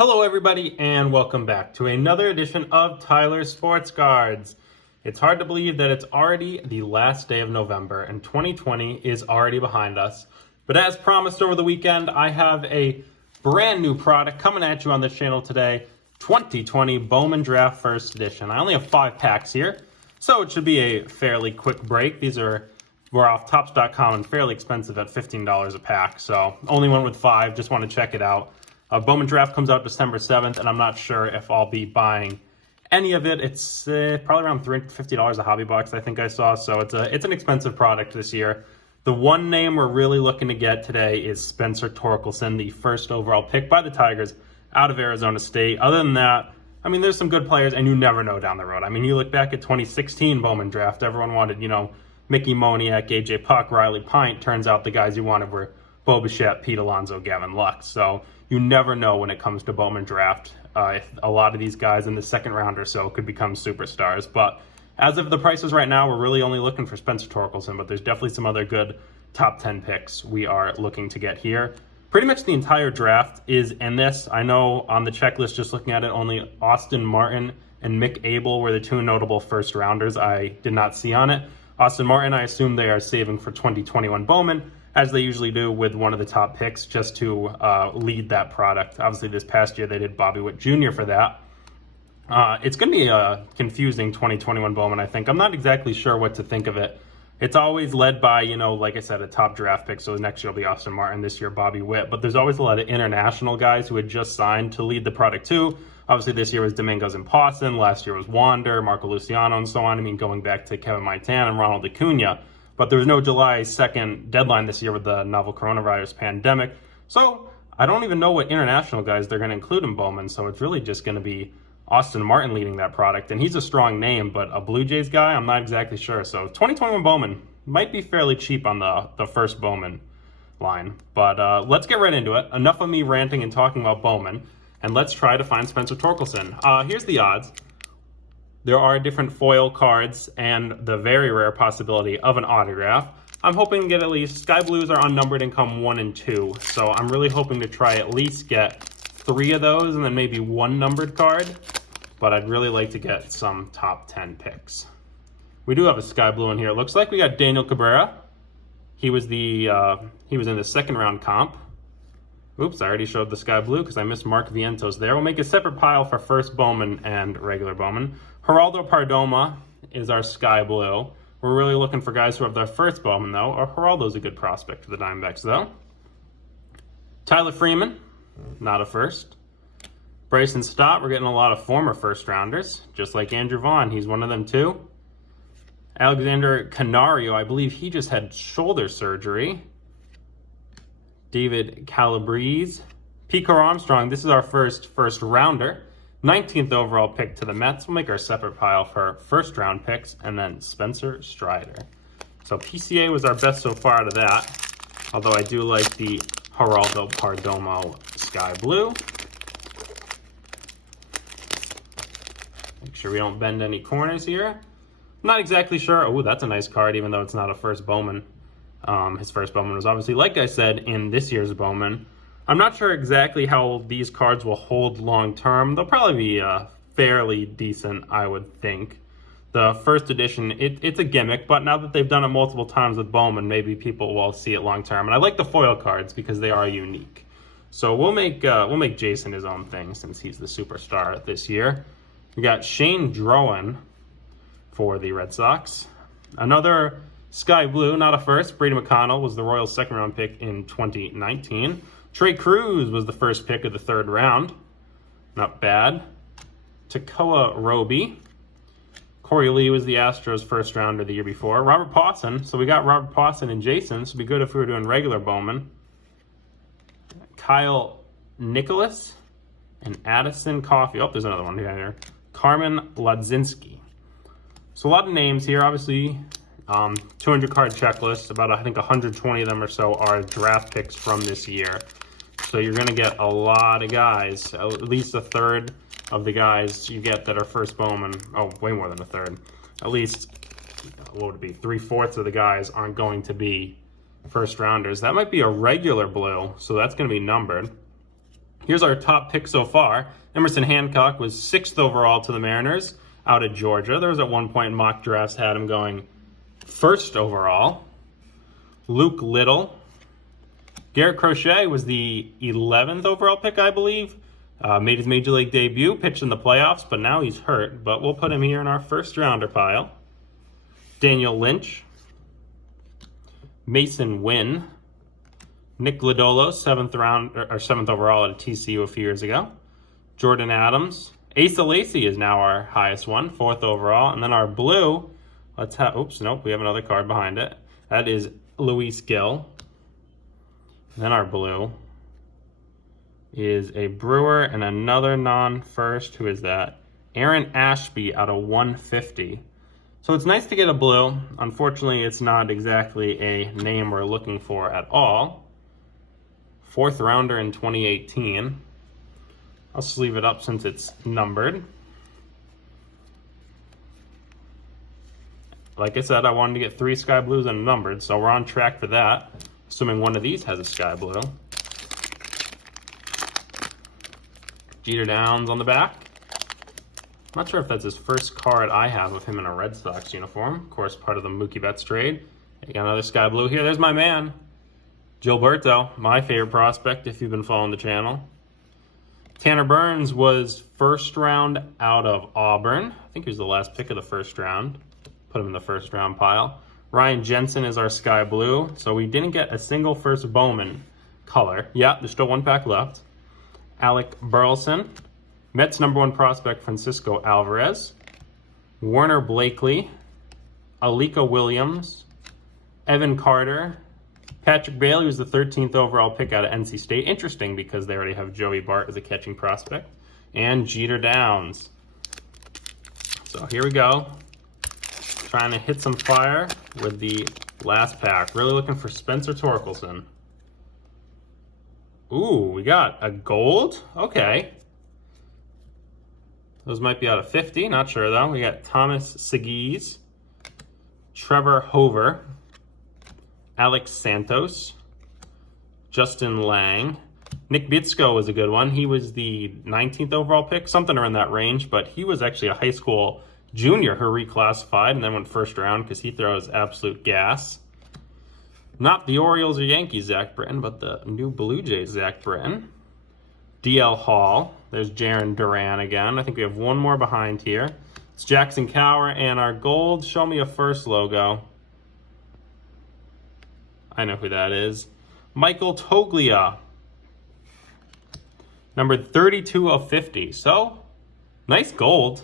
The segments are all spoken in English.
Hello everybody and welcome back to another edition of Tyler's Sports Cards. It's hard to believe that it's already the last day of November and 2020 is already behind us. But as promised over the weekend, I have a brand new product coming at you on this channel today. 2020 Bowman Draft First Edition. I only have 5 packs here, so it should be a fairly quick break. We're off Topps.com and fairly expensive at $15 a pack, so only went with 5. Just want to check it out. Bowman Draft comes out December 7th, and I'm not sure if I'll be buying any of it. It's probably around $350 a hobby box, I think I saw, so it's an expensive product this year. The one name we're really looking to get today is Spencer Torkelson, the first overall pick by the Tigers out of Arizona State. Other than that, I mean, there's some good players, and you never know down the road. I mean, you look back at 2016 Bowman Draft, everyone wanted, Mickey Moniak, AJ Puck, Riley Pint. Turns out the guys you wanted were Bo Bichette, Pete Alonso, Gavin Lux. So you never know when it comes to Bowman Draft. If a lot of these guys in the second round or so could become superstars. But as of the prices right now, we're really only looking for Spencer Torkelson, but there's definitely some other good top 10 picks we are looking to get here. Pretty much the entire draft is in this. I know on the checklist, just looking at it, only Austin Martin and Mick Abel were the two notable first rounders I did not see on it. Austin Martin, I assume they are saving for 2021 Bowman, as they usually do with one of the top picks, just to lead that product. Obviously, this past year, they did Bobby Witt Jr. for that. It's going to be a confusing 2021 Bowman, I think. I'm not exactly sure what to think of it. It's always led by, like I said, a top draft pick. So next year will be Austin Martin, this year Bobby Witt. But there's always a lot of international guys who had just signed to lead the product too. Obviously, this year was Domingos and Pawson. Last year was Wander, Marco Luciano, and so on. I mean, going back to Kevin Maitan and Ronald Acuna. But there was no July 2nd deadline this year with the novel coronavirus pandemic. So I don't even know what international guys they're going to include in Bowman. So it's really just going to be Austin Martin leading that product. And he's a strong name, but a Blue Jays guy, I'm not exactly sure. So 2021 Bowman might be fairly cheap on the first Bowman line. But let's get right into it. Enough of me ranting and talking about Bowman. And let's try to find Spencer Torkelson. Here's the odds. There are different foil cards and the very rare possibility of an autograph. I'm hoping to get at least, Sky Blues are unnumbered and come 1 and 2. So I'm really hoping to try at least get 3 of those and then maybe 1 numbered card. But I'd really like to get some top 10 picks. We do have a Sky Blue in here. It looks like we got Daniel Cabrera. He was in the second round comp. Oops, I already showed the Sky Blue because I missed Mark Vientos there. We'll make a separate pile for first Bowman and regular Bowman. Geraldo Perdomo is our Sky Blue. We're really looking for guys who have their first Bowman, though. Geraldo's a good prospect for the Diamondbacks, though. Tyler Freeman, not a first. Bryson Stott, we're getting a lot of former first-rounders, just like Andrew Vaughn. He's one of them, too. Alexander Canario, I believe he just had shoulder surgery. David Calabrese. Pico Armstrong, this is our first rounder. 19th overall pick to the Mets. We'll make our separate pile for first round picks, and then Spencer Strider. So PCA was our best so far out of that, although I do like the Geraldo Perdomo Sky Blue. Make sure we don't bend any corners here. Not exactly sure. Oh, that's a nice card, even though it's not a first Bowman. His first Bowman was obviously, like I said, in this year's Bowman. I'm not sure exactly how these cards will hold long term. They'll probably be fairly decent, I would think. The first edition, it's a gimmick, but now that they've done it multiple times with Bowman, maybe people will see it long term. And I like the foil cards because they are unique. So we'll make Jason his own thing since he's the superstar this year. We got Shane Drowan for the Red Sox. Another Sky Blue, not a first. Brady McConnell was the Royals' second round pick in 2019. Trey Cruz was the first pick of the third round. Not bad. Takoa Roby. Corey Lee was the Astros' first rounder the year before. Robert Pawson. So we got Robert Pawson and Jason. So it'd be good if we were doing regular Bowman. Kyle Nicholas and Addison Coffey. Oh, there's another one here. Carmen Ladzinski. So a lot of names here. Obviously, 200 card checklist. About, I think, 120 of them or so are draft picks from this year. So you're going to get a lot of guys, at least a third of the guys you get that are first Bowman. Oh, way more than a third. At least, what would it be? 3/4 of the guys aren't going to be first rounders. That might be a regular blue, so that's going to be numbered. Here's our top pick so far. Emerson Hancock was 6th overall to the Mariners out of Georgia. There was at one point in mock drafts had him going 1st overall. Luke Little. Garrett Crochet was the 11th overall pick, I believe. Made his Major League debut, pitched in the playoffs, but now he's hurt. But we'll put him here in our first rounder pile. Daniel Lynch. Mason Wynn. Nick Lodolo, 7th overall at TCU a few years ago. Jordan Adams. Asa Lacy is now our highest one, 4th overall. And then our blue, we have another card behind it. That is Luis Gill. And then our blue is a Brewer and another non-first. Who is that? Aaron Ashby out of 150. So it's nice to get a blue. Unfortunately, it's not exactly a name we're looking for at all. 4th rounder in 2018. I'll sleeve it up since it's numbered. Like I said, I wanted to get 3 sky blues and numbered, so we're on track for that. Assuming one of these has a sky blue. Jeter Downs on the back. I'm not sure if that's his first card I have of him in a Red Sox uniform. Of course, part of the Mookie Betts trade. You got another sky blue here. There's my man, Gilberto, my favorite prospect if you've been following the channel. Tanner Burns was 1st round out of Auburn. I think he was the last pick of the 1st round. Put him in the 1st round pile. Ryan Jensen is our sky blue. So we didn't get a single first Bowman color. Yeah, there's still 1 pack left. Alec Burleson. Mets #1 prospect Francisco Alvarez. Warner Blakely. Alika Williams. Evan Carter. Patrick Bailey was the 13th overall pick out of NC State. Interesting because they already have Joey Bart as a catching prospect. And Jeter Downs. So here we go. Trying to hit some fire with the last pack. Really looking for Spencer Torkelson. Ooh, we got a gold? Okay. Those might be out of 50. Not sure, though. We got Thomas Segues. Trevor Hover. Alex Santos. Justin Lang. Nick Bitsko was a good one. He was the 19th overall pick, something around that range, but he was actually a high school junior who reclassified and then went 1st round because he throws absolute gas. Not the Orioles or Yankees Zach Britton, but the new Blue Jays Zach Britton. DL Hall. There's Jaron Duran again. I think we have one more behind here. It's Jackson Cower and our gold. Show me a first logo. I know who that is. Michael Toglia. Number 32 of 50. So, nice gold.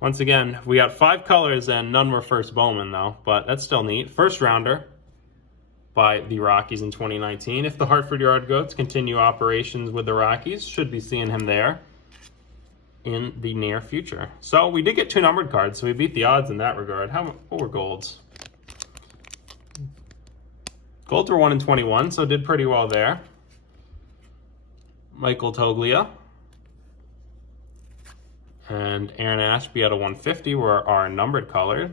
Once again, we got 5 colors and none were first Bowman though, but that's still neat. 1st rounder by the Rockies in 2019. If the Hartford Yard Goats continue operations with the Rockies, should be seeing him there in the near future. So we did get 2 numbered cards, so we beat the odds in that regard. What were golds? Golds were 1 in 21, so did pretty well there. Michael Toglia and Aaron Ashby out of 150 were our numbered color.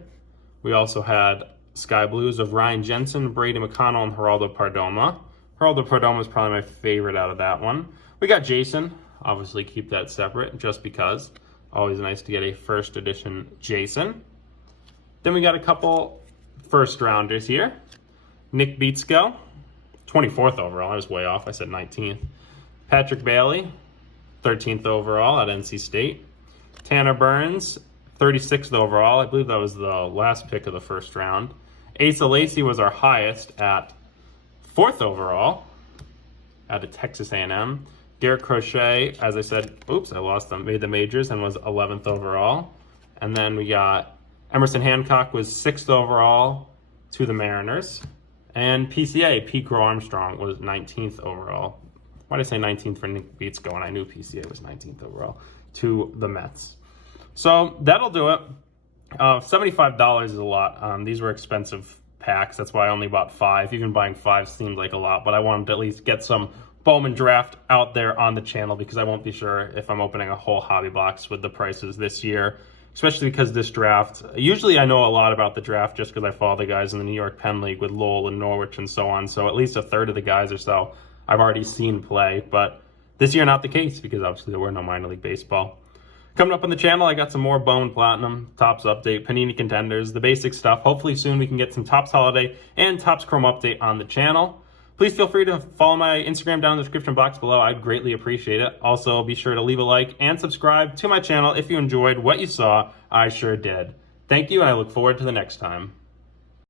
We also had sky blues of Ryan Jensen, Brady McConnell, and Geraldo Perdomo. Geraldo Perdomo is probably my favorite out of that one. We got Jason. Obviously keep that separate just because. Always nice to get a 1st edition Jason. Then we got a couple 1st rounders here. Nick Bitsko, 24th overall. I was way off. I said 19th. Patrick Bailey, 13th overall at NC State. Tanner Burns, 36th overall. I believe that was the last pick of the 1st round. Asa Lacy was our highest at 4th overall out of Texas A&M. Garrett Crochet, as I said, oops, I lost them, made the majors and was 11th overall. And then we got Emerson Hancock was 6th overall to the Mariners. And PCA, Pete Crow Armstrong, was 19th overall. Why did I say 19th for Nick Bitsko when I knew PCA was 19th overall to the Mets? So that'll do it. $75 is a lot. These were expensive packs. That's why I only bought 5. Even buying 5 seemed like a lot, but I wanted to at least get some Bowman draft out there on the channel because I won't be sure if I'm opening a whole hobby box with the prices this year, especially because this draft, usually I know a lot about the draft just because I follow the guys in the New York Penn League with Lowell and Norwich and so on. So at least a third of the guys or so I've already seen play, but This year, not the case, because obviously there were no minor league baseball. Coming up on the channel, I got some more Bowman Platinum, Topps Update, Panini Contenders, the basic stuff. Hopefully soon we can get some Topps Holiday and Topps Chrome Update on the channel. Please feel free to follow my Instagram down in the description box below. I'd greatly appreciate it. Also, be sure to leave a like and subscribe to my channel if you enjoyed what you saw. I sure did. Thank you, and I look forward to the next time.